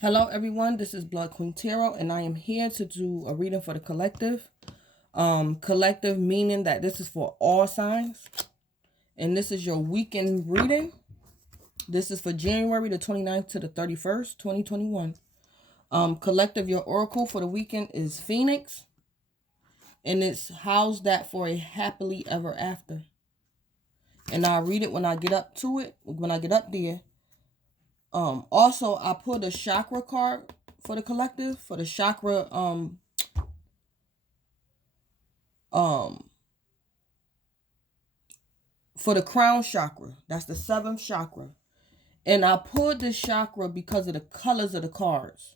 Hello everyone, this is Blood Queen Tarot and I am here to do a reading for the collective. Collective meaning that this is for all signs. And this is your weekend reading. This is for January the 29th to the 31st, 2021. Collective, your oracle for the weekend is Phoenix. And it's how's that for a happily ever after. And I'll read it when I get up to it, when I get up there. Also I pulled a chakra card for the collective, for the chakra for the crown chakra. That's the 7th chakra. And I pulled this chakra because of the colors of the cards.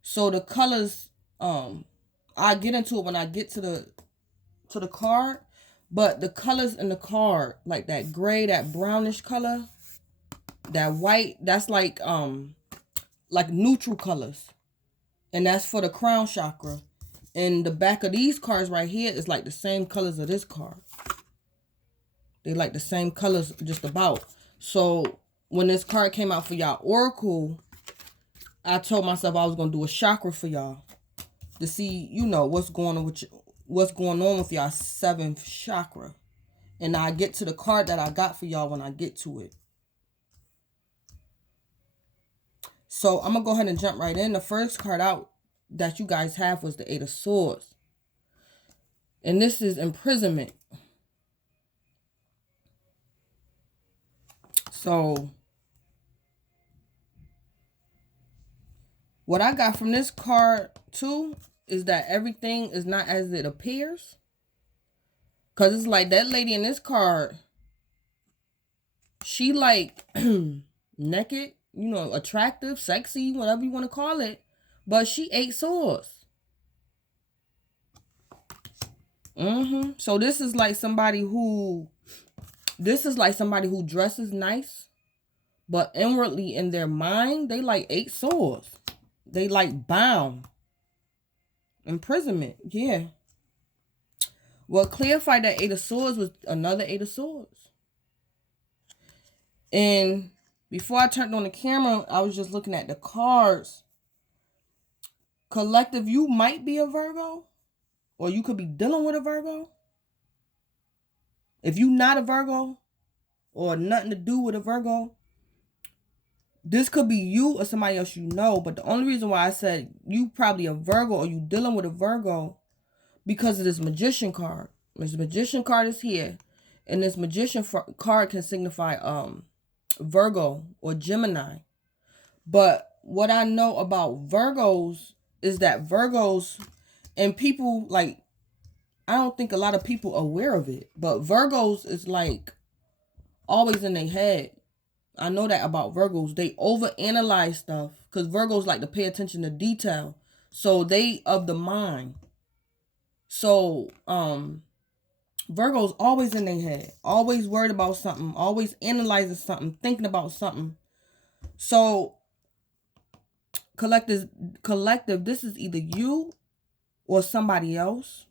So the colors, I get into it when I get to the card, but the colors in the card, like that gray, that brownish color, that white, that's like neutral colors. And that's for the crown chakra. And the back of these cards right here is like the same colors of this card. They like the same colors just about. So when this card came out for y'all oracle, I told myself I was gonna do a chakra for y'all to see, what's going on with y'all 7th chakra. And I get to the card that I got for y'all when I get to it. So I'm gonna go ahead and jump right in. The first card out that you guys have was the 8 of Swords. And this is imprisonment. So what I got from this card too is that everything is not as it appears. Because it's like that lady in this card, she like naked, attractive, sexy, whatever you want to call it. But she 8 swords. So this is like somebody who dresses nice, but inwardly in their mind, they like 8 swords. They like bound. Imprisonment, yeah. Well, clarified that 8 of Swords was another 8 of Swords. And before I turned on the camera, I was just looking at the cards. Collective, you might be a Virgo, or you could be dealing with a Virgo. If you're not a Virgo, or nothing to do with a Virgo, this could be you or somebody else you know. But the only reason why I said you probably a Virgo or you dealing with a Virgo, because of this Magician card. This Magician card is here. And this Magician card can signify Virgo or Gemini. But what I know about Virgos is that Virgos, and people like, I don't think a lot of people are aware of it, but Virgos is like always in their head. I know that about Virgos. They overanalyze stuff because Virgos like to pay attention to detail. So they of the mind. So Virgo's always in their head, always worried about something, always analyzing something, thinking about something. So collective, this is either you or somebody else.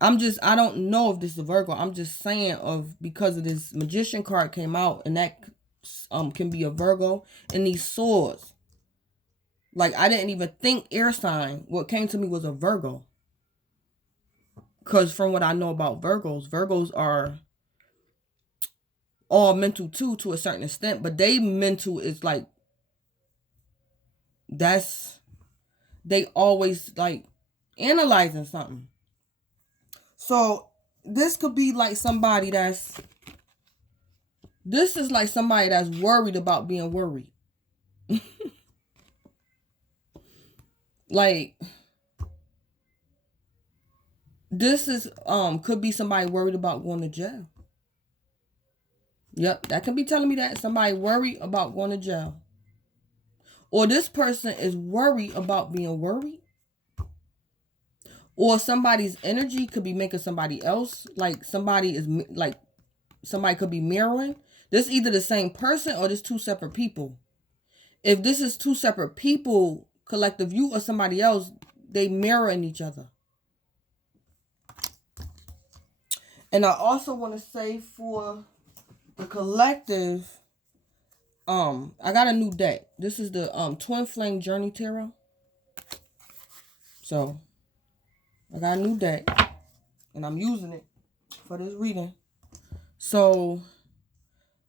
I don't know if this is a Virgo. I'm just saying because of this Magician card came out, and that can be a Virgo. And these swords, like I didn't even think air sign. What came to me was a Virgo. Because from what I know about Virgos are all mental too, to a certain extent, but they mental is like, they always like analyzing something. So this could be like somebody this is like somebody that's worried about being worried. Like, this is could be somebody worried about going to jail. Yep, that can be telling me that somebody worried about going to jail. Or this person is worried about being worried. Or somebody's energy could be making somebody else, like somebody could be mirroring. This either the same person or this 2 separate people. If this is 2 separate people, collective, you or somebody else, they mirroring each other. And I also want to say for the collective, I got a new deck. This is the Twin Flame Journey Tarot. So I got a new deck and I'm using it for this reading. So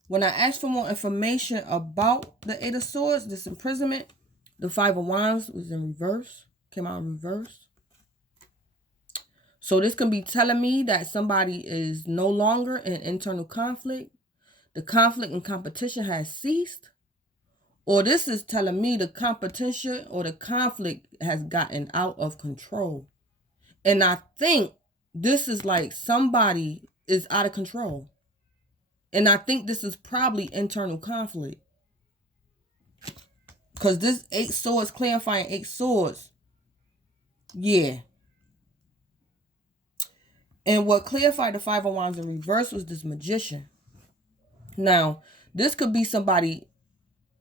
when I asked for more information about the Eight of Swords, this imprisonment, the Five of Wands was in reverse, came out in reverse. So this can be telling me that somebody is no longer in internal conflict. The conflict and competition has ceased. Or this is telling me the competition or the conflict has gotten out of control. And I think this is like somebody is out of control. And I think this is probably internal conflict. Because this Eight Swords, clarifying Eight Swords, yeah. And what clarified the Five of Wands in reverse was this Magician. Now, this could be somebody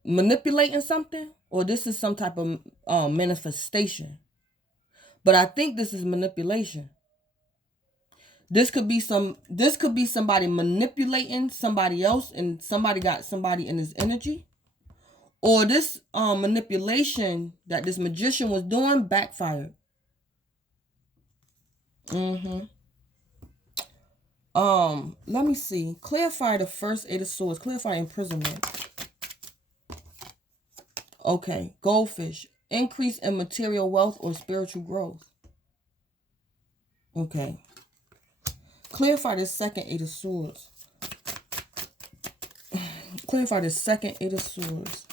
manipulating something, or this is some type of manifestation. But I think this is manipulation. This could be somebody manipulating somebody else, and somebody got somebody in his energy. Or this manipulation that this magician was doing backfired. Let me see. Clarify the first Eight of Swords. Clarify imprisonment. Okay, goldfish. Increase in material wealth or spiritual growth. Okay. Clarify the second Eight of Swords. Clarify the second Eight of Swords.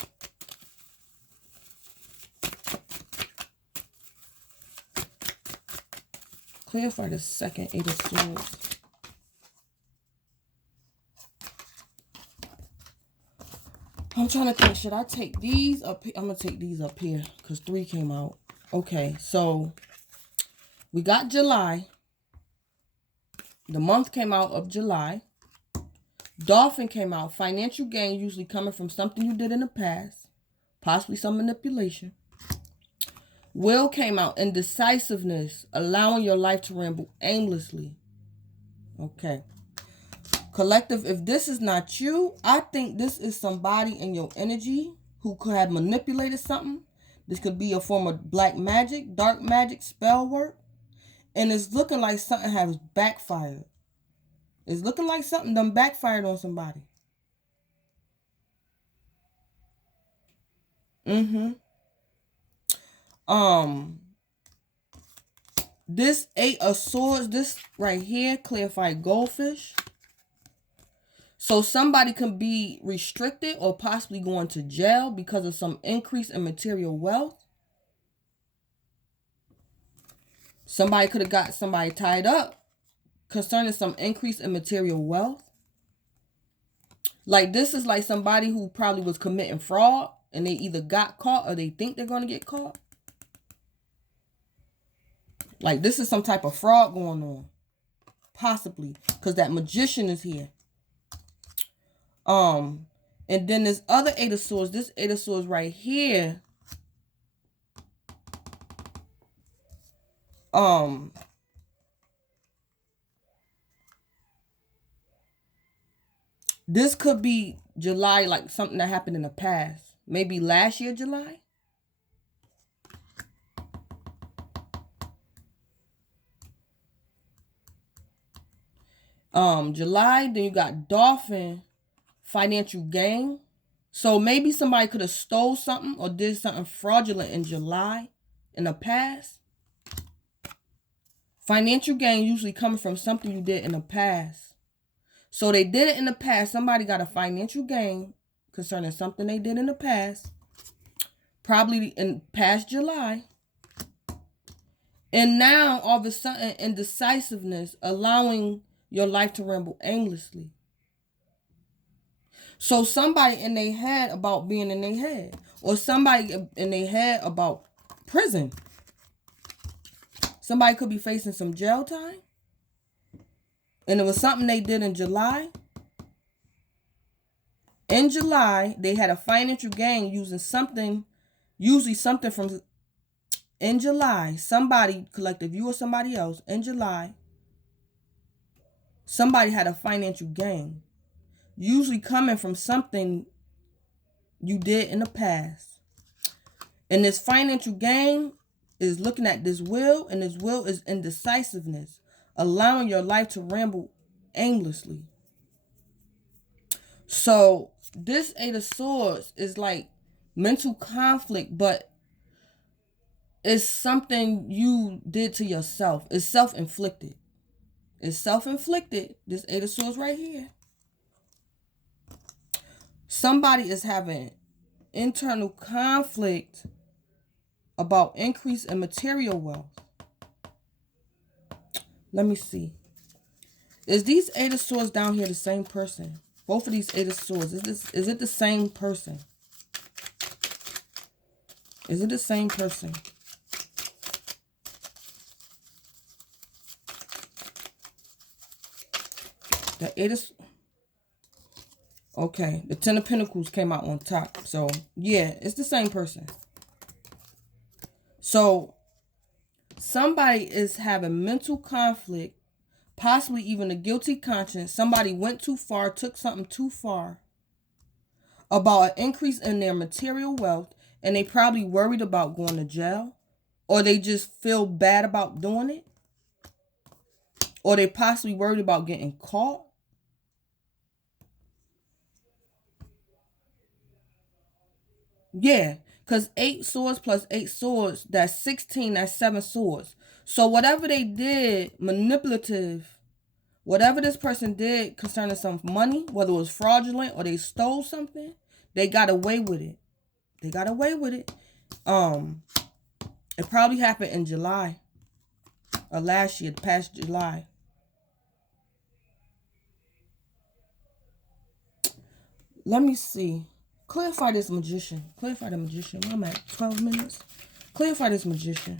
Clarify the second Eight of Swords. I'm trying to think, should I take these up here? I'm going to take these up here because 3 came out. Okay, so we got July. The month came out of July. Dolphin came out. Financial gain usually coming from something you did in the past. Possibly some manipulation. Will came out. Indecisiveness. Allowing your life to ramble aimlessly. Okay. Collective, if this is not you, I think this is somebody in your energy who could have manipulated something. This could be a form of black magic, dark magic, spell work. And it's looking like something has backfired. It's looking like something done backfired on somebody. This Eight of Swords, this right here, clarified goldfish. So somebody can be restricted or possibly going to jail because of some increase in material wealth. Somebody could have got somebody tied up concerning some increase in material wealth. Like this is like somebody who probably was committing fraud and they either got caught or they think they're going to get caught. Like this is some type of fraud going on. Possibly because that magician is here. And then this other Eight of Swords, this Eight of Swords right here. This could be July, like something that happened in the past. Maybe last year, July. July, then you got Dolphin, financial gain. So maybe somebody could have stole something or did something fraudulent in July in the past. Financial gain usually coming from something you did in the past. So they did it in the past. Somebody got a financial gain concerning something they did in the past. Probably in past July. And now, all of a sudden, indecisiveness, allowing your life to ramble aimlessly. So somebody in their head about being in their head. Or somebody in their head about prison. Somebody could be facing some jail time. And it was something they did in July. In July, they had a financial gain using something, usually something from, in July, somebody, collective, you or somebody else, in July, somebody had a financial gain. Usually coming from something you did in the past. And this financial game is looking at this wheel, and this wheel is indecisiveness, allowing your life to ramble aimlessly. So this Eight of Swords is like mental conflict, but it's something you did to yourself. It's self-inflicted. It's self-inflicted. This Eight of Swords right here. Somebody is having internal conflict about increase in material wealth. Let me see. Is these Eight of Swords down here the same person? Both of these Eight of Swords. Is it the same person? Is it the same person? The Eight of... Okay. The Ten of Pentacles came out on top. So, yeah. It's the same person. So, somebody is having mental conflict, possibly even a guilty conscience. Somebody went too far, took something too far about an increase in their material wealth, and they probably worried about going to jail, or they just feel bad about doing it, or they possibly worried about getting caught. Yeah, because 8 swords plus 8 swords, that's 16, that's 7 swords. So whatever they did, manipulative, whatever this person did concerning some money, whether it was fraudulent or they stole something, they got away with it. They got away with it. It probably happened in July or last year, past July. Let me see. Clarify this magician. Clarify the magician. I'm at 12 minutes. Clarify this magician.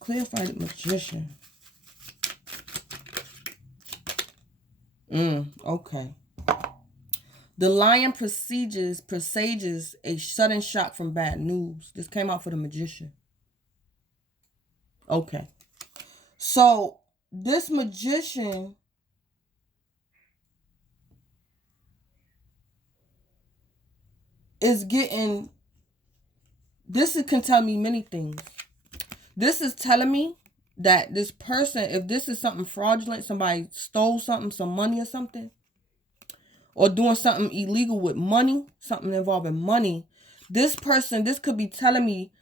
Clarify the magician. Okay. The lion presages a sudden shock from bad news. This came out for the magician. Okay. So, this magician is getting... This can tell me many things. This is telling me that this person, if this is something fraudulent, somebody stole something, some money or something, or doing something illegal with money, something involving money, this person, this could be telling me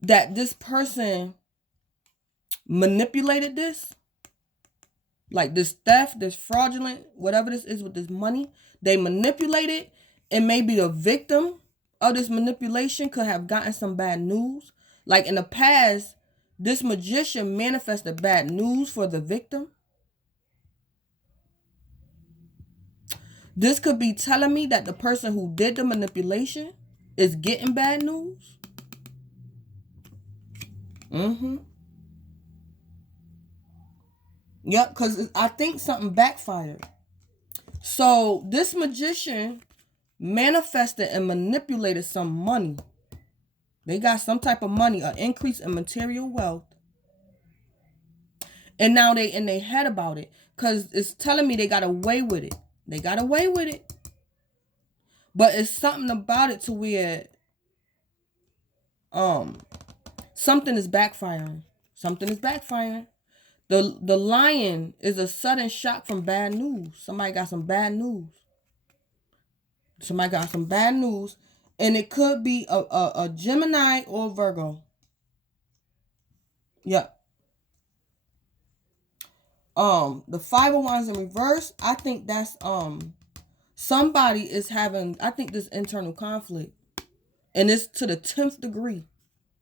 that this person manipulated this. Like this theft, this fraudulent, whatever this is with this money, they manipulated, and maybe the victim of this manipulation could have gotten some bad news. Like in the past, this magician manifested bad news for the victim. This could be telling me that the person who did the manipulation is getting bad news. Yep, because I think something backfired. So this magician manifested and manipulated some money. They got some type of money, an increase in material wealth. And now they in their head about it. Because it's telling me they got away with it. They got away with it. But it's something about it to where something is backfiring. Something is backfiring. The lion is a sudden shock from bad news. Somebody got some bad news. Somebody got some bad news. And it could be a Gemini or a Virgo. Yep. The 5 of Wands in reverse, I think that's somebody is having, I think, this internal conflict. And it's to the 10th degree.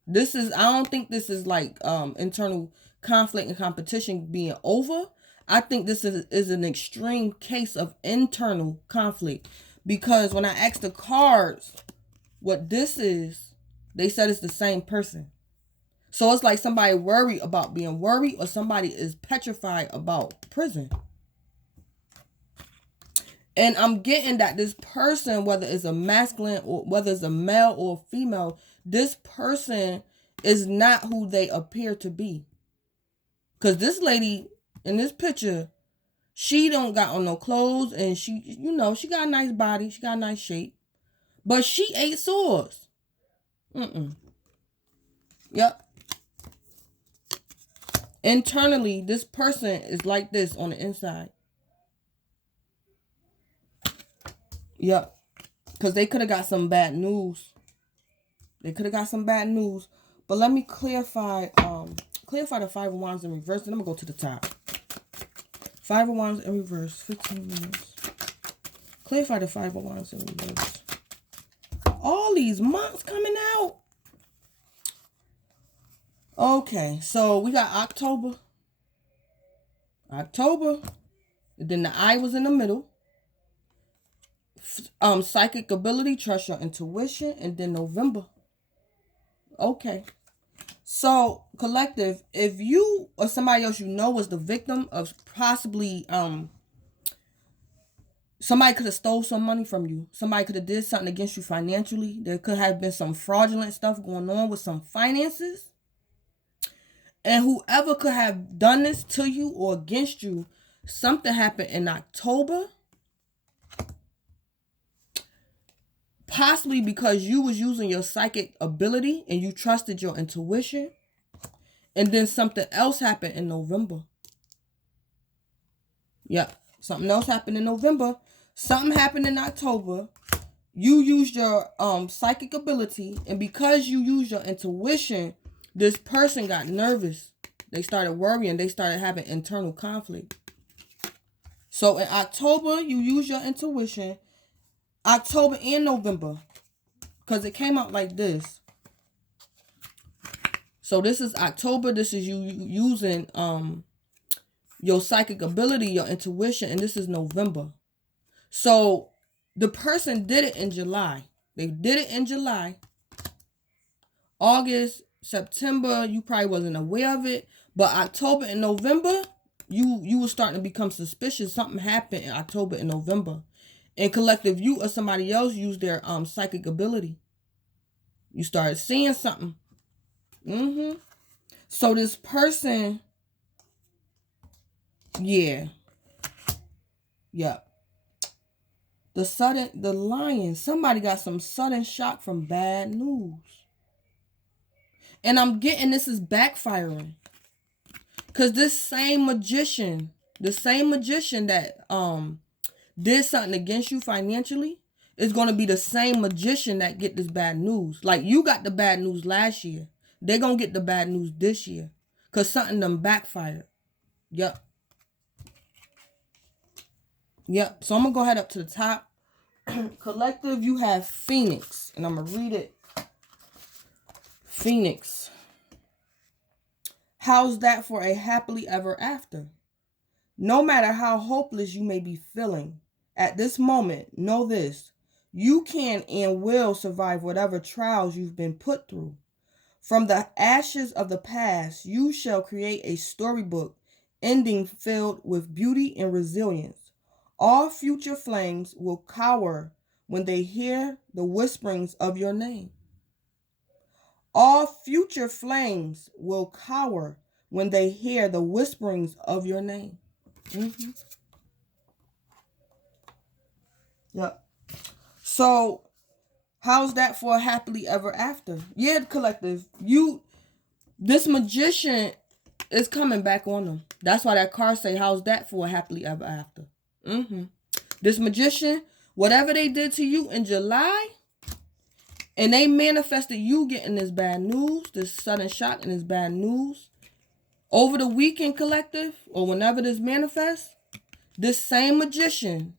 This is, I don't think this is like internal conflict and competition being over. I think this is an extreme case of internal conflict. Because when I asked the cards what this is, they said it's the same person. So it's like somebody worried about being worried, or somebody is petrified about prison. And I'm getting that this person, whether it's a masculine or whether it's a male or a female, this person is not who they appear to be. Because this lady in this picture, She don't got on no clothes, and she, you know, she got a nice body. She got a nice shape. But she ate swords. Yep. Internally, this person is like this on the inside. Yep. Because they could have got some bad news. They could have got some bad news. But let me clarify the Five of Wands in reverse. Then I'm going to go to the top. Five of Wands in reverse. 15 minutes. Clarify the Five of Wands in reverse. All these months coming out. Okay, so we got October. And then the eye was in the middle. Psychic ability, trust your intuition, and then November. Okay. So, collective, if you or somebody else you know was the victim of possibly somebody could have stole some money from you. Somebody could have did something against you financially. There could have been some fraudulent stuff going on with some finances. And whoever could have done this to you or against you, something happened in October. Possibly because you was using your psychic ability and you trusted your intuition. And then something else happened in November. Yep. Something else happened in November. Something happened in October. You used your psychic ability. And because you used your intuition, this person got nervous. They started worrying. They started having internal conflict. So in October, you used your intuition. October and November. Because it came out like this. So this is October. This is you using your psychic ability, your intuition. And this is November. So the person did it in July. They did it in July. August, September, you probably wasn't aware of it. But October and November, you were starting to become suspicious. Something happened in October and November. And collective, you or somebody else used their psychic ability. You started seeing something. So this person, yeah. The lion, somebody got some sudden shock from bad news. And I'm getting this is backfiring. Because this same magician, that did something against you financially, is going to be the same magician that get this bad news. Like you got the bad news last year. They're going to get the bad news this year. Because something done backfired. Yep. So I'm going to go ahead up to the top. Collective, you have Phoenix. And I'm going to read it. Phoenix. How's that for a happily ever after? No matter how hopeless you may be feeling, at this moment, know this. You can and will survive whatever trials you've been put through. From the ashes of the past, you shall create a storybook ending filled with beauty and resilience. All future flames will cower when they hear the whisperings of your name. All future flames will cower when they hear the whisperings of your name. Yep. So, how's that for a happily ever after? Yeah, collective. This magician is coming back on them. That's why that card say, how's that for a happily ever after? This magician, whatever they did to you in July, and they manifested you getting this bad news, this sudden shock and this bad news. Over the weekend, collective, or whenever this manifests, this same magician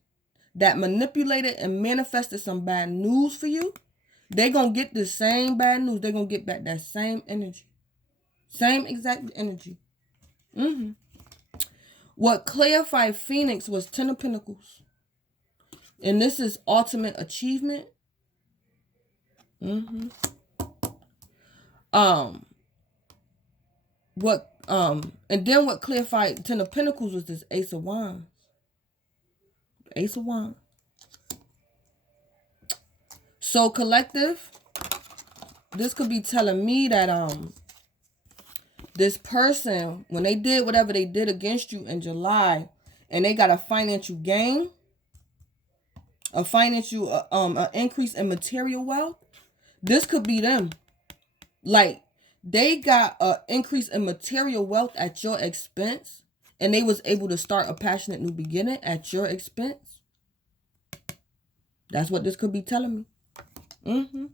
that manipulated and manifested some bad news for you, they're going to get the same bad news. They're going to get back that same energy. Same exact energy. What clarified Phoenix was 10 of Pentacles. And this is ultimate achievement. And then what clarified 10 of Pentacles was this Ace of Wands. Ace of Wands. So collective, this could be telling me that this person, when they did whatever they did against you in July, and they got a financial gain, a financial an increase in material wealth. This could be them. Like, they got an increase in material wealth at your expense, and they was able to start a passionate new beginning at your expense. That's what this could be telling me.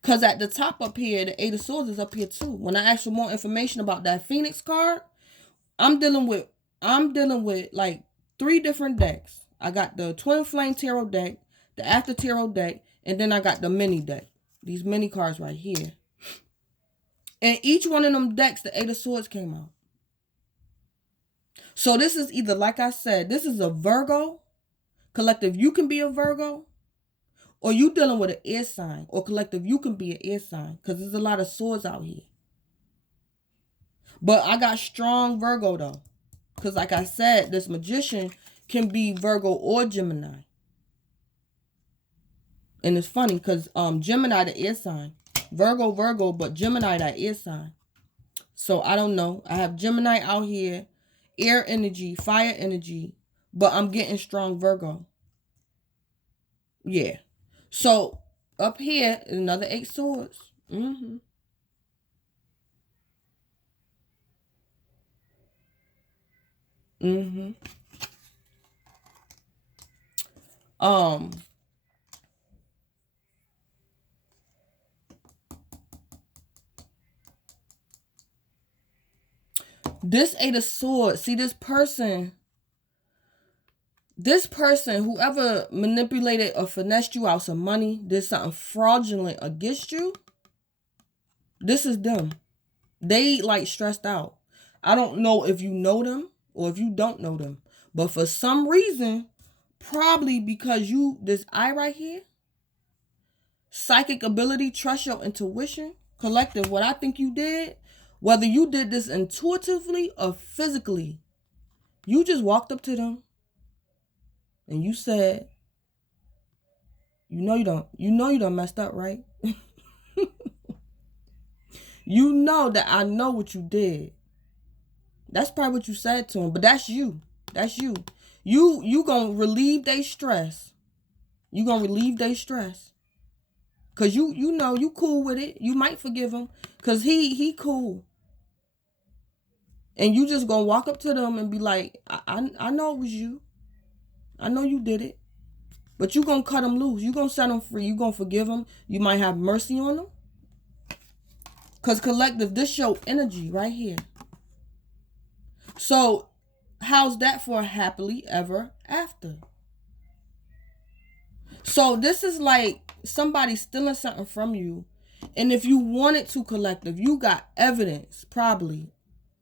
Because at the top up here, the Eight of Swords is up here too. When I ask for more information about that Phoenix card, I'm dealing with like 3 different decks. I got the Twin Flame Tarot deck, the After Tarot deck, and then I got the mini deck. These mini cards right here. And each one of them decks, the Eight of Swords came out. So this is either, like I said, this is a Virgo. Collective, you can be a Virgo. Or you dealing with an air sign. Or collective, you can be an air sign. Because there's a lot of swords out here. But I got strong Virgo though. Because like I said, this magician can be Virgo or Gemini. And it's funny because Gemini, the air sign. Virgo, but Gemini, that air sign. So I don't know. I have Gemini out here. Air energy, fire energy. But I'm getting strong Virgo. Yeah. So, up here, another 8 swords. This 8 of swords, see this person, whoever manipulated or finessed you out some money, did something fraudulent against you, this is them. They like stressed out. I don't know if you know them or if you don't know them. But for some reason, probably because this eye right here, psychic ability, trust your intuition, collective, what I think you did, whether you did this intuitively or physically, you just walked up to them and you said, you know you done messed up, right? You know that I know what you did. That's probably what you said to him, but that's you. That's you. You gonna relieve their stress. You gonna relieve their stress. Cause you know you cool with it. You might forgive him. Cause he cool. And you just gonna walk up to them and be like, I know it was you. I know you did it. But you gonna cut them loose. You gonna set them free. You gonna forgive them. You might have mercy on them. Cause collective, this show energy right here. So, how's that for happily ever after? So, this is like somebody stealing something from you. And if you wanted to, collective, you got evidence, probably.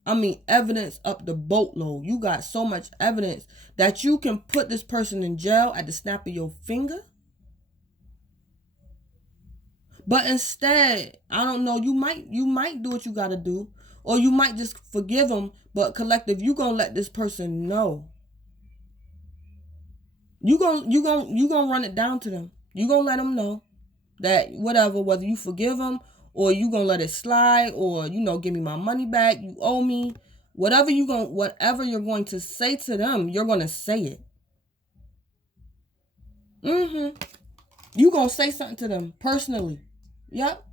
I mean, evidence up the boatload. You got so much evidence that you can put this person in jail at the snap of your finger. But instead, I don't know, you might do what you got to do. Or you might just forgive them. But collective, you going to let this person know. You gonna run it down to them. You going to let them know that whatever, whether you forgive them or you going to let it slide or, give me my money back, you owe me. Whatever you're going to say to them, you're going to say it. You going to say something to them personally. Yep.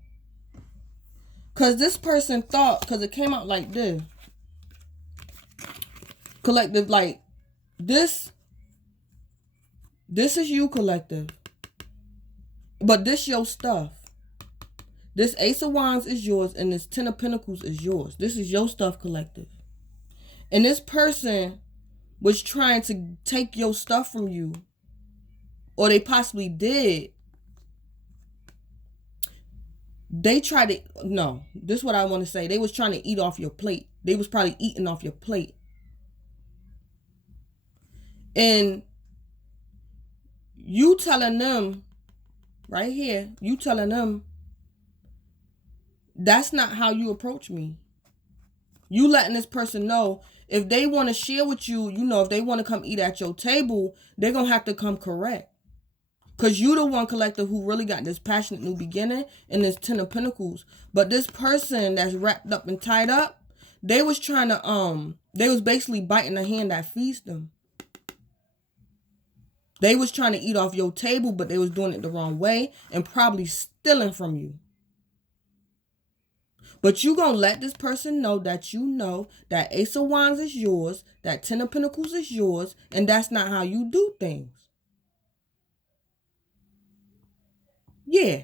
Because this person thought, because it came out like this. Collective, like, this is you, collective. But this your stuff. This Ace of Wands is yours, and this Ten of Pentacles is yours. This is your stuff, collective. And this person was trying to take your stuff from you, or they possibly did. They tried to, no, this is what I want to say. They was trying to eat off your plate. They was probably eating off your plate. And you telling them, right here, you telling them, that's not how you approach me. You letting this person know, if they want to share with you, if they want to come eat at your table, they're going to have to come correct. Because you the one, collective, who really got this passionate new beginning and this Ten of Pentacles. But this person that's wrapped up and tied up, they was trying to They was basically biting the hand that feeds them. They was trying to eat off your table, but they was doing it the wrong way and probably stealing from you. But you gonna let this person know that you know that Ace of Wands is yours, that Ten of Pentacles is yours, and that's not how you do things. Yeah.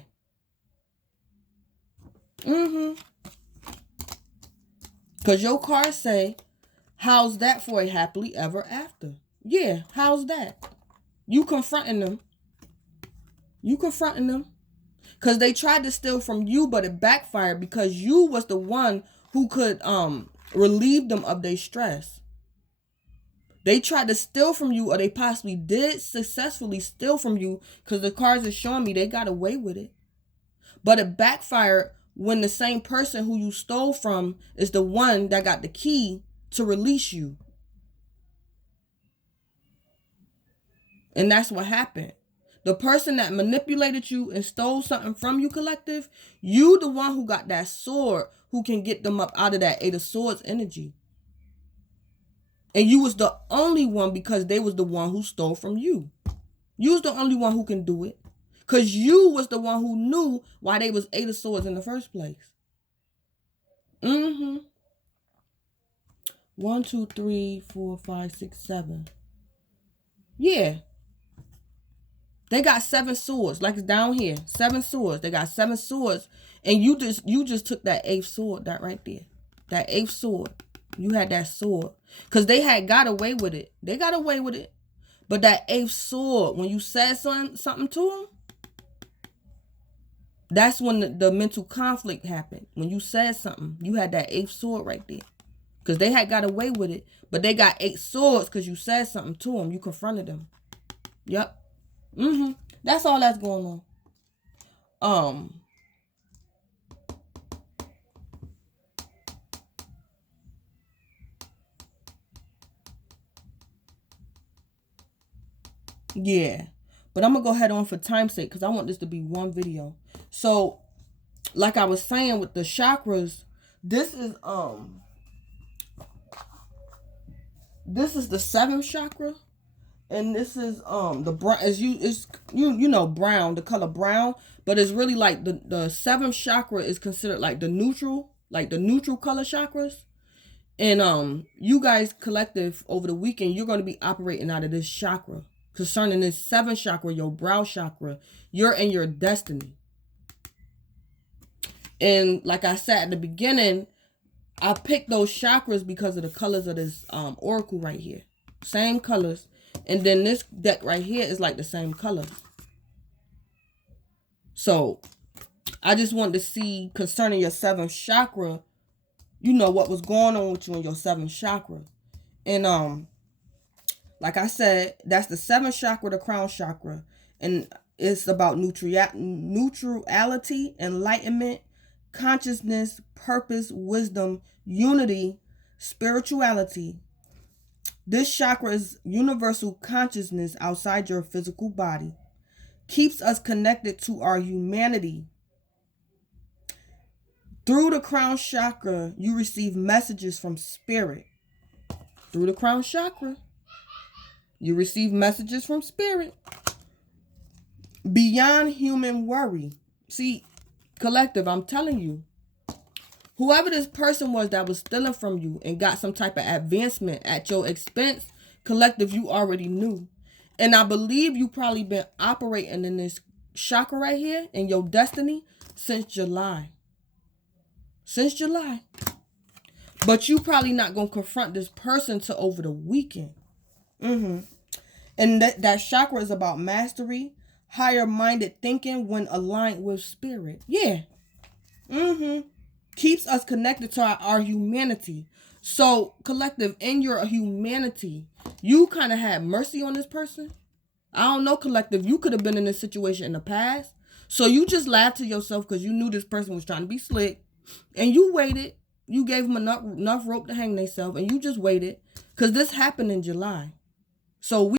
Because your cards say, how's that for a happily ever after? Yeah, how's that? You confronting them. Because they tried to steal from you, but it backfired because you was the one who could relieve them of their stress. They tried to steal from you, or they possibly did successfully steal from you, because the cards are showing me they got away with it. But it backfired when the same person who you stole from is the one that got the key to release you. And that's what happened. The person that manipulated you and stole something from you, collective, you the one who got that sword who can get them up out of that Eight of Swords energy. And you was the only one because they was the one who stole from you. You was the only one who can do it. Because you was the one who knew why they was Eight of Swords in the first place. 1, 2, 3, 4, 5, 6, 7. Yeah. They got 7 swords, like it's down here. 7 swords. They got 7 swords. And you just took that 8th sword, that right there. That 8th sword. You had that sword. Because they had got away with it. They got away with it. But that 8th sword, when you said something to them, that's when the mental conflict happened. When you said something, you had that 8th sword right there. Because they had got away with it. But they got 8 swords because you said something to them. You confronted them. Yep. That's all that's going on. Yeah. But I'm going to go ahead on for time's sake because I want this to be one video. So, like I was saying with the chakras, this is the 7th chakra. And this is the brown, you know, brown, the color brown, but it's really like the 7th chakra is considered like the neutral color chakras. And you guys collective over the weekend, you're going to be operating out of this chakra. Concerning this 7th chakra, your brow chakra, you're in your destiny. And like I said at the beginning, I picked those chakras because of the colors of this oracle right here. Same colors. And then this deck right here is like the same color. So I just wanted to see concerning your 7th chakra, you know, what was going on with you in your 7th chakra. And like I said, that's the 7th chakra, the crown chakra. And it's about neutrality, enlightenment, consciousness, purpose, wisdom, unity, spirituality. This chakra is universal consciousness outside your physical body. Keeps us connected to our humanity. Through the crown chakra, you receive messages from spirit. Through the crown chakra, you receive messages from spirit. Beyond human worry. See, collective, I'm telling you. Whoever this person was that was stealing from you and got some type of advancement at your expense, collective, you already knew. And I believe you probably been operating in this chakra right here in your destiny since July. Since July. But you probably not going to confront this person till over the weekend. And that chakra is about mastery, higher-minded thinking when aligned with spirit. Yeah. Keeps us connected to our humanity. So, collective, in your humanity, you kind of had mercy on this person. I don't know, collective. You could have been in this situation in the past. So, you just laughed to yourself because you knew this person was trying to be slick. And you waited. You gave them enough rope to hang themselves. And you just waited. Because this happened in July. So,